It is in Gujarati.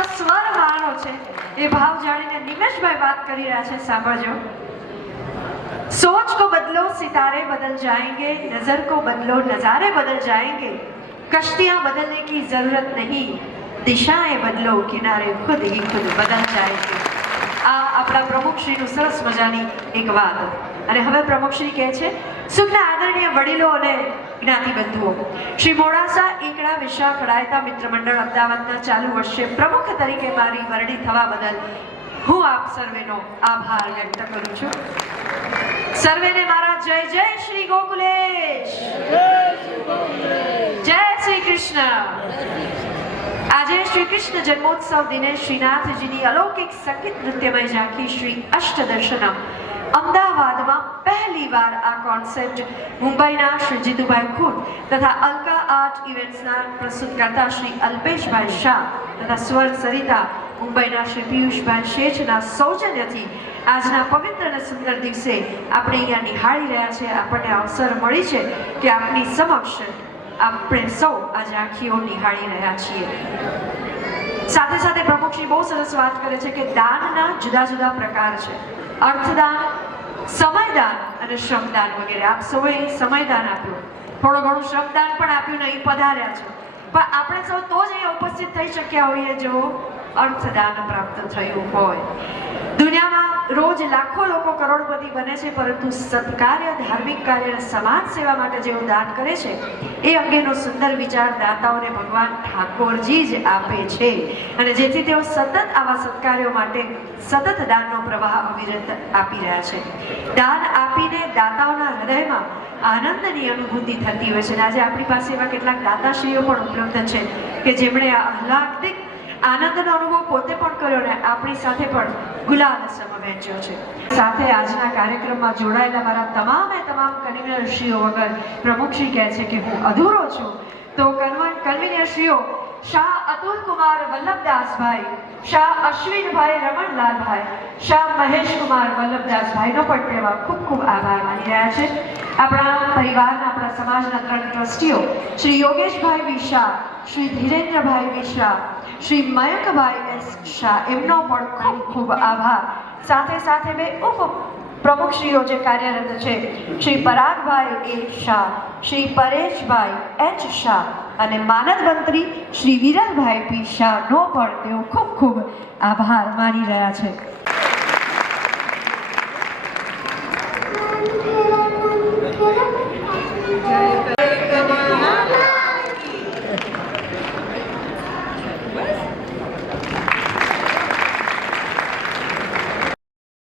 जो स्वर वाळो छे ए भाव जाणीने निमेशभाई बात करी रह्या छे। सांभळजो। सोच को बदलो सितारे बदल जाएंगे, नजर को बदलो नजारे बदल जाएंगे, कश्तियां बदलने की जरूरत नहीं, दिशाएं बदलो किनारे खुद ही खुद बदल जाएंगे। आ अपना प्रमुख श्रीનું સરસ મજાની એક વાત। અને હવે પ્રમુખ શ્રી કહે છે સુખના આદરણીય વડીલો અને જ્ઞાતિ બંધુઓ, શ્રી મોડાસા ઈકડા વિશાખ રાયતા મિત્ર મંડળ અમદાવાદના ચાલુ વર્ષે પ્રમુખ તરીકે મારી વરણી થવા બદલ હું આપ સર્વેનો આભાર વ્યક્ત કરું છું। સર્વેને મારા જય જય શ્રી ગોકુલેશ, જય શ્રી કૃષ્ણ। આજે શ્રી કૃષ્ણ જન્મોત્સવ દિને શ્રીનાથજીની अलौकिक संगीत नृत्यमय झांकी श्री अष्टदर्शनम अमदावादમાં પહેલી વાર આ કોન્સેપ્ટ મુંબઈના શ્રી જીતુભાઈ ખૂટ તથા અલ્કા આર્ટ ઇવેન્ટ્સના પ્રસ્તુતકર્તા શ્રી અલ્પેશભાઈ શાહ તથા સ્વર સરિતા મુંબઈના શ્રી પિયુષભાઈ શેઠના સૌજન્યથી આજના પવિત્ર અને સુંદર દિવસે આપણે અહીંયા નિહાળી રહ્યા છે। આપણને અવસર મળી છે કે આપની સમક્ષ આપણે સૌ આ ઝાંખીઓ નિહાળી રહ્યા છીએ। સાથે સાથે પ્રમુખશ્રી બહુ સરસ વાત કરે છે કે દાનના જુદા જુદા પ્રકાર છે, અર્થદાન, સમયદાન અને શ્રમદાન વગેરે। આપ સૌએ સમયદાન આપ્યું, થોડું ઘણું શ્રમદાન પણ આપ્યું ને અહીં પધાર્યા છો, પણ આપણે સૌ તો જ અહીં ઉપસ્થિત થઈ શક્યા હોઈએ જો અર્થદાન પ્રાપ્ત થયું હોય। દુનિયામાં રોજ લાખો લોકો કરોડપતિ બને છે, પરંતુ સત્કાર્ય, ધાર્મિક કાર્ય અને સમાજ સેવા માટે જેઓ દાન કરે છે એ અંગેનો સુંદર વિચાર દાતાઓને ભગવાન ઠાકોરજી જ આપે છે અને જેથી તેઓ સતત આવા સત્કાર્યો માટે સતત દાનનો પ્રવાહ અવિરત આપી રહ્યા છે। દાન આપીને દાતાઓના હૃદયમાં આનંદની અનુભૂતિ થતી હોય છે। આજે આપણી પાસે એવા કેટલાક દાતાશ્રીઓ પણ ઉપલબ્ધ છે કે જેમણે આ આહ્લાદિક આનંદનો અનુભવ પોતે પણ કર્યો ને આપણી સાથે પણ ગુલાલ સમવેચ્યો છે। સાથે આજના કાર્યક્રમમાં જોડાયેલા મારા તમામે તમામ કન્વીનરશ્રીઓ વગર પ્રમુખશ્રી કહે છે કે હું અધૂરો છું, તો કન્વીનરશ્રીઓ શાહ અતુલ કુમાર વલ્લભદાસભાઈ, શાહ અશ્વિનભાઈ રમણલાલભાઈ, શાહ મહેશ કુમાર વલ્લભદાસભાઈનો પણ તેવા ખૂબ ખૂબ આભાર માની રહ્યા છે। આપણા પરિવારના, આપણા સમાજના 3 ટ્રસ્ટીઓ શ્રી યોગેશભાઈ વી શાહ, શ્રી ધીરેન્દ્રભાઈ વી શાહ, શ્રી મયંકભાઈ એસ શાહ, એમનો પણ ખૂબ ખૂબ આભાર। સાથે સાથે બે ઉપ પ્રમુખશ્રીઓ જે કાર્યરત છે શ્રી પરાગભાઈ એ શાહ, શ્રી પરેશભાઈ એચ શાહ અને માનદ મંત્રી શ્રી વિરલભાઈ પી શાહનો પણ તેઓ ખૂબ ખૂબ આભાર માની રહ્યા છે।